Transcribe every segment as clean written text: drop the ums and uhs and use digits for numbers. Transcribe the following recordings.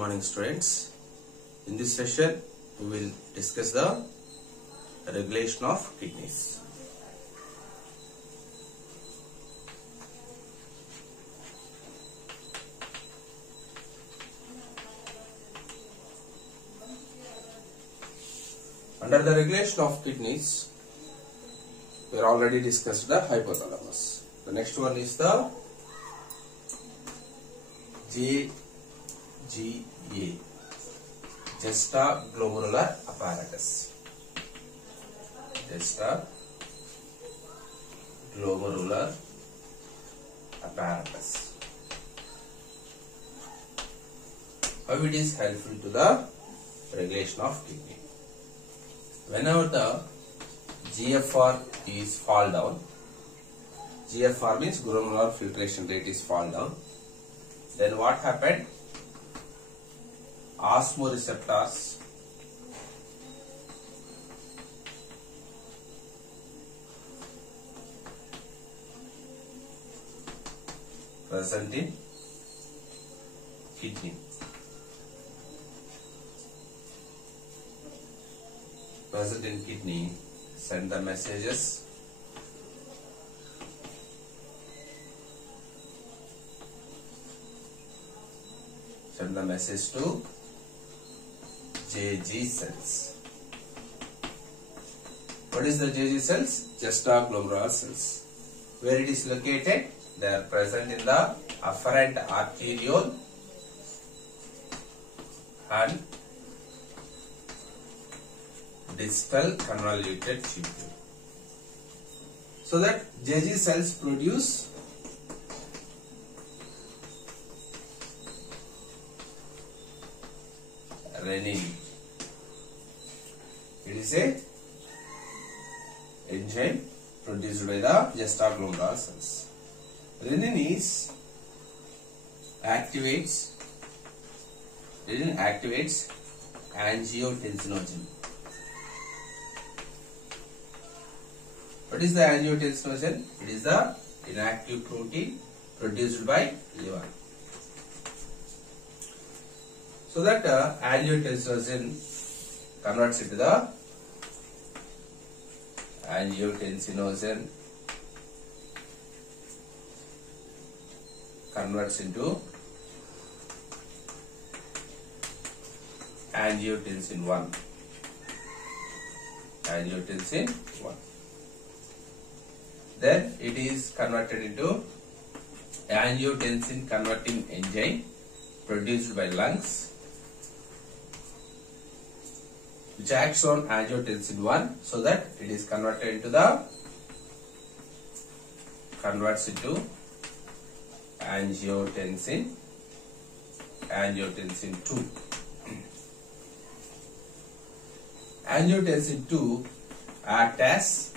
morning, students. In this session we will discuss the regulation of kidneys. Under the regulation of kidneys, we are already discussed the hypothalamus. The next one is the JGA, juxtaglomerular apparatus. Juxtaglomerular apparatus. How it is helpful to the regulation of kidney? Whenever the GFR is fall down, GFR means glomerular filtration rate is fall down, then what happened? Osmoreceptors present in kidney send the messages to JG cells. What is the JG cells? Juxtaglomerular cells. Where it is located? They are present in the afferent arteriole and distal convoluted tubule. So that JG cells produce renin. It is a enzyme produced by the juxtaglomerular cells. Renin activates angiotensinogen. What is the angiotensinogen? It is the inactive protein produced by liver. So that angiotensinogen converts into the angiotensin one. Then it is converted into angiotensin converting enzyme produced by lungs, which acts on angiotensin 1, so that it is converted into angiotensin 2. Angiotensin 2 act as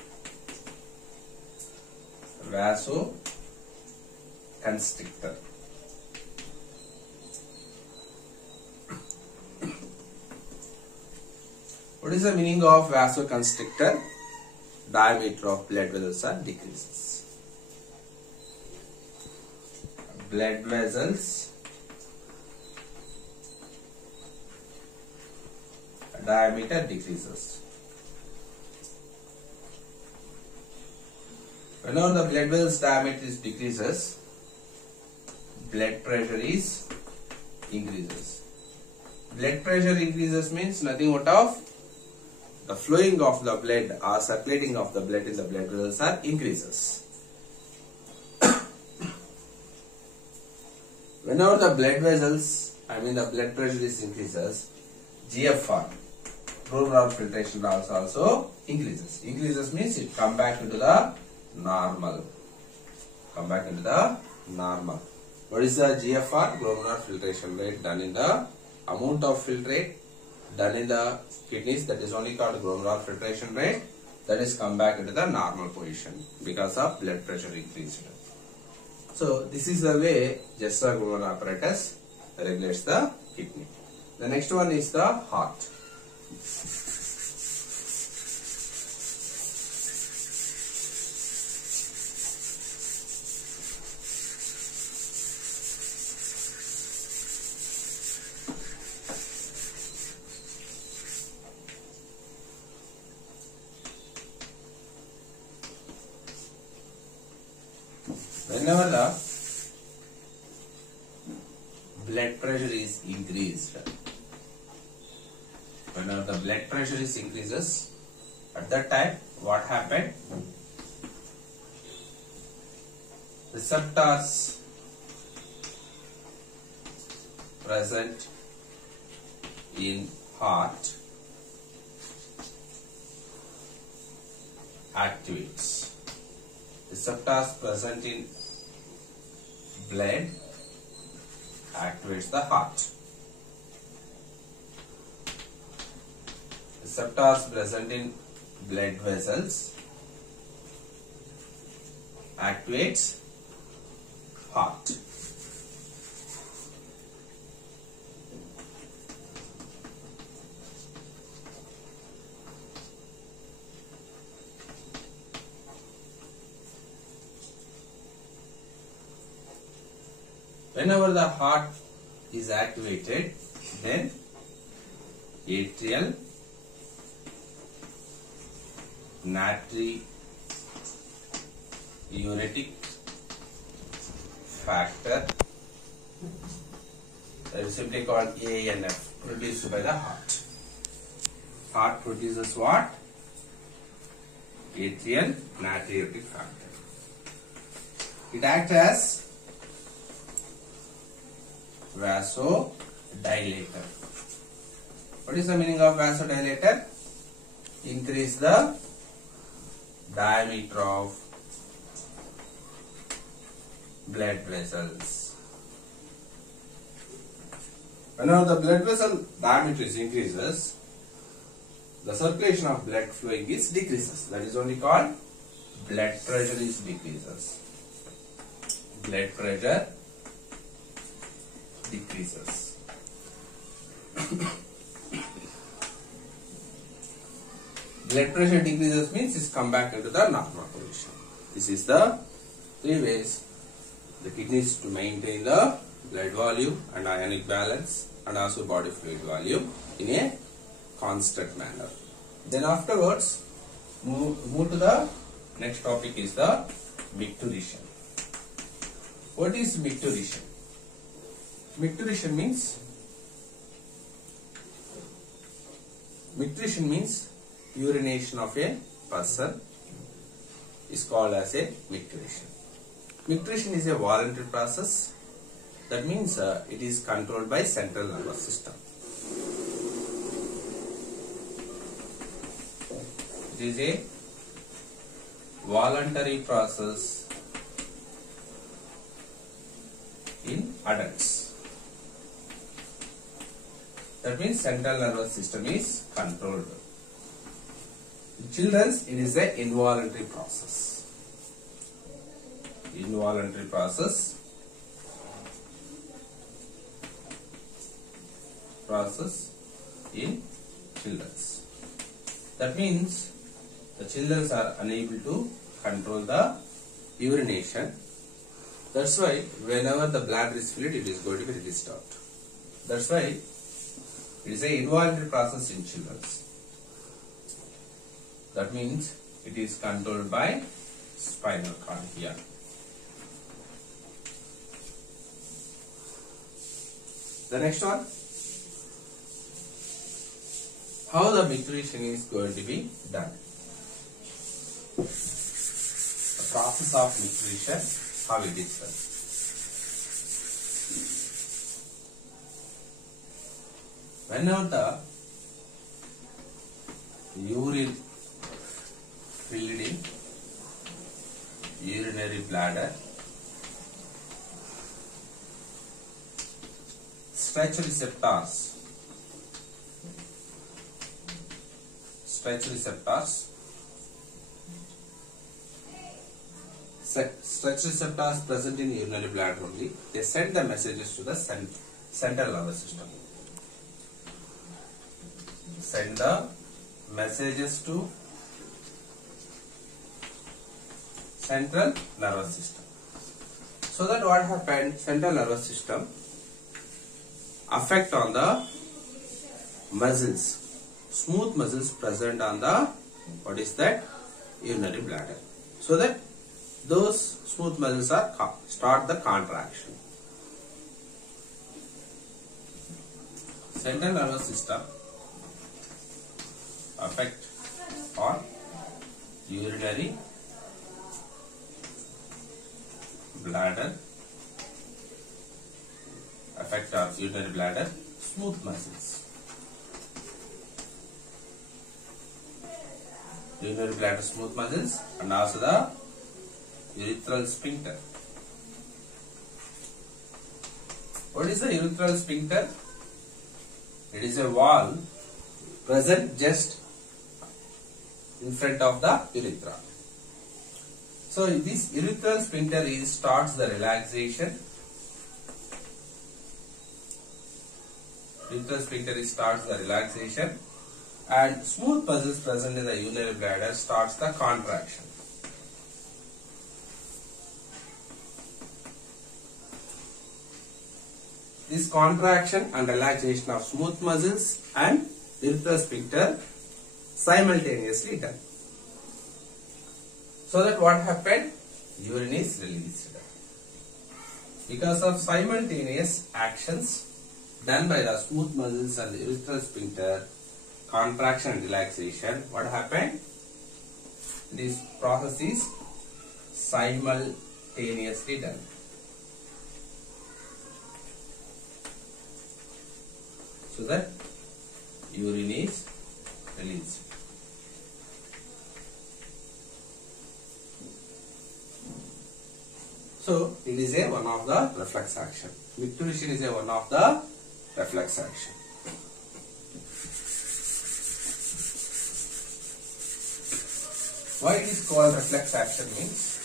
vasoconstrictor. What is the meaning of vasoconstrictor? Diameter of blood vessels are decreases. Blood vessels diameter decreases. Whenever the blood vessels diameter decreases, blood pressure increases. Blood pressure increases means nothing but of the flowing of the blood or circulating of the blood in the blood vessels are increases. Whenever the blood pressure is increases, GFR, glomerular filtration also increases. Increases means it come back into the normal. What is the GFR? Glomerular filtration rate done in the amount of filtrate done in the kidneys, that is only called glomerular filtration rate, that is come back into the normal position because of blood pressure increased. So this is the way juxtaglomerular apparatus regulates the kidney. The next one is the heart. whenever the blood pressure is increased, whenever the blood pressure is increases, at that time what happened? Receptors present in heart activates. Receptors present in blood activates the heart. Receptors present in blood vessels activates heart. Whenever the heart is activated, then atrial natriuretic factor, that is simply called ANF, produced by the heart. Heart produces what? Atrial natriuretic factor. It acts as vasodilator. What is the meaning of vasodilator? Increase the diameter of blood vessels. Whenever the blood vessel diameter increases, the circulation of blood flowing is decreases. That is only called blood pressure is decreases. Blood pressure decreases. Blood pressure decreases means it's come back into the normal position. This is the three ways the kidneys to maintain the blood volume and ionic balance and also body fluid volume in a constant manner. Then afterwards move to the next topic is the micturition. What is micturition? Micturition means urination of a person is called as a micturition. Micturition is a voluntary process. That means it is controlled by central nervous system. It is a voluntary process in adults. That means central nervous system is controlled. In children, it is an involuntary process. Involuntary process in children. That means the children are unable to control the urination. That's why whenever the bladder is filled, it is going to be released out. That's why it is an involuntary process in children. That means it is controlled by spinal cord here. The next one, how the micturition is going to be done. The process of micturition, how it is done. Whenever the urine filled in urinary bladder, stretch receptors present in urinary bladder only, they send the messages to the central nervous system. Send the messages to central nervous system. So that what happened, central nervous system affect on the muscles, smooth muscles present on the, what is that, urinary bladder. So that those smooth muscles are start the contraction. Central nervous system affect on urinary bladder, affect our urinary bladder smooth muscles. Urinary bladder smooth muscles and also the urethral sphincter. What is the urethral sphincter? It is a wall present just in front of the urethra. So this urethral sphincter starts the relaxation. Urethral sphincter starts the relaxation, and smooth muscles present in the urinary bladder starts the contraction. This contraction and relaxation of smooth muscles and urethral sphincter simultaneously done. So that what happened? Urine is released. Because of simultaneous actions done by the smooth muscles and the urethral sphincter, contraction and relaxation, what happened? This process is simultaneously done. So that urine is released. So it is a one of the reflex action. Micturition is a one of the reflex action. Why it is called reflex action means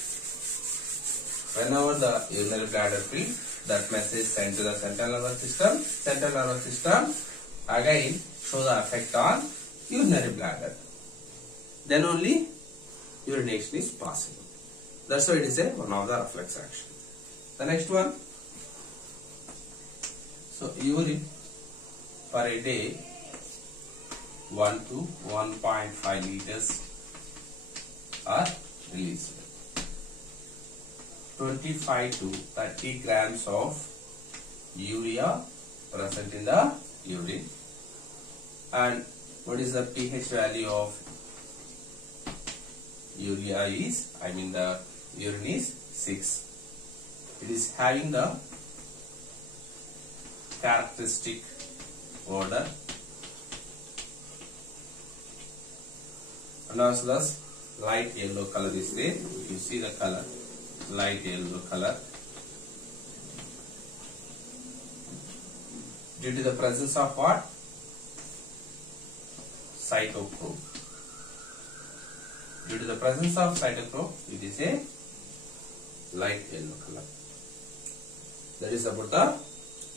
whenever the urinary bladder fill, that message sent to the central nervous system. Central nervous system again show the effect on urinary bladder. Then only urination is possible. That's why it is a one of the reflex action. The next one. So urine per a day 1 to 1.5 liters are released. 25 to 30 grams of urea present in the urine. And what is the pH value of urea is, the urine is 6. It is having the characteristic odor and also the light yellow color is there. You see the color, light yellow color, due to the presence of what? Cytochrome. Due to the presence of cytochrome, it is a light yellow color. That is about the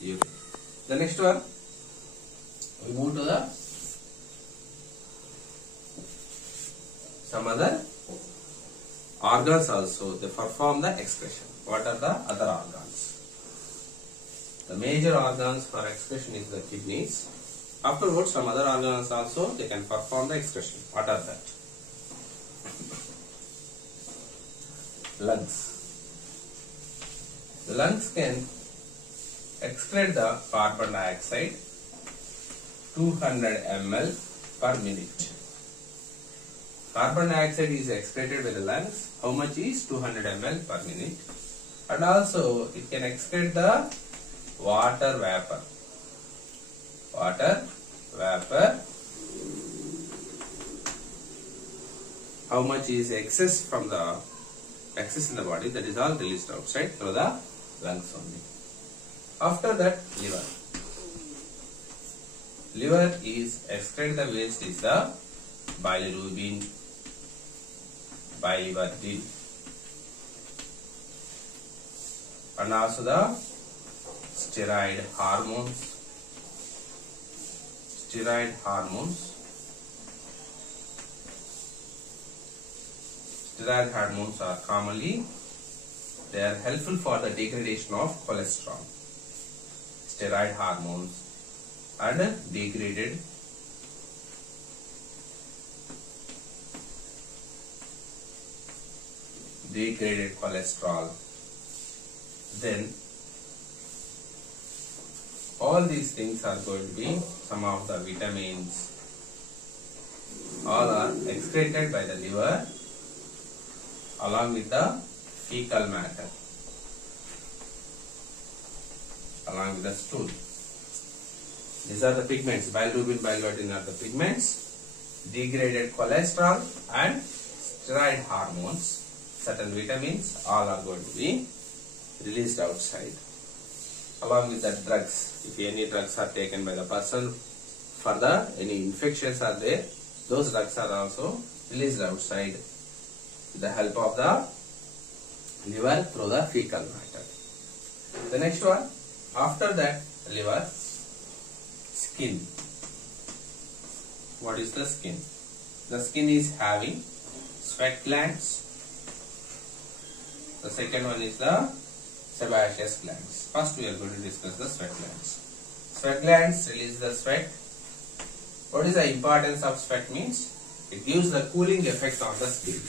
urine. The next one, we move to the some other organs also. They perform the excretion. What are the other organs? The major organs for excretion is the kidneys. Afterwards, some other organs also they can perform the excretion. What are that? Lungs. The lungs can excrete the carbon dioxide 200 ml per minute. Carbon dioxide is excreted by the lungs. How much is 200 ml per minute? And also it can excrete the water vapor. Water vapor. How much is excess from the excess in the body? That is all released outside through the lungs only. After that, liver. Liver is excrete the waste is the bilirubin, biliverdin, and also the steroid hormones. Steroid hormones. Steroid hormones are commonly they are helpful for the degradation of cholesterol. Steroid hormones are degraded degraded cholesterol. Then all these things are going to be some of the vitamins. All are excreted by the liver along with the fecal matter, along with the stool. These are the pigments. Bilirubin, bilirubin are the pigments. Degraded cholesterol and steroid hormones, certain vitamins, all are going to be released outside. Along with the drugs, if any drugs are taken by the person for the any infections are there, those drugs are also released outside with the help of the liver through the fecal matter. The next one, after that liver, skin. What is the skin? The skin is having sweat glands. The second one is the sebaceous glands. First we are going to discuss the sweat glands. Sweat glands release the sweat. What is the importance of sweat means? It gives the cooling effect on the skin.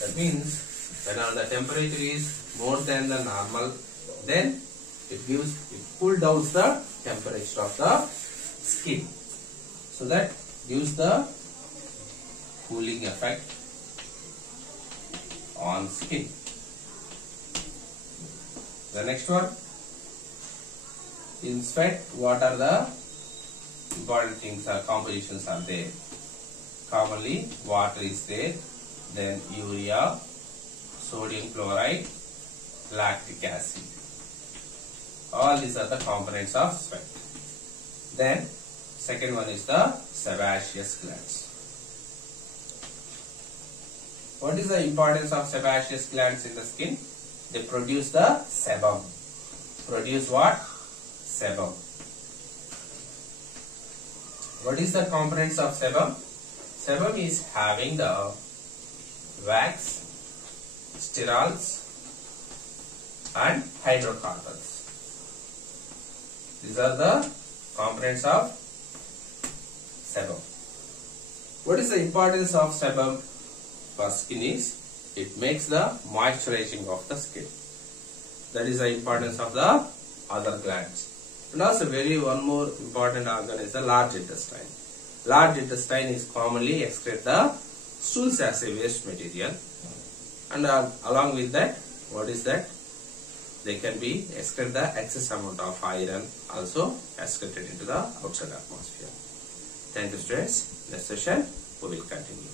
That means when the temperature is more than the normal, then it cool down the temperature of the skin. So that gives the cooling effect on skin. The next one, in sweat, what are the important things or compositions are there? Commonly, water is there, then urea, sodium chloride, lactic acid. All these are the components of sweat. Then, second one is the sebaceous glands. What is the importance of sebaceous glands in the skin? They produce the sebum. Produce what? Sebum. What is the components of sebum? Sebum is having the wax, sterols and hydrocarbons. These are the components of sebum. What is the importance of sebum for skin is, it makes the moisturizing of the skin. That is the importance of the other glands. And also one more important organ is the large intestine. Large intestine is commonly excrete the stools as a waste material. And along with that, what is that? They can be excrete the excess amount of iron also excreted into the outside atmosphere. Thank you students. Next session we will continue.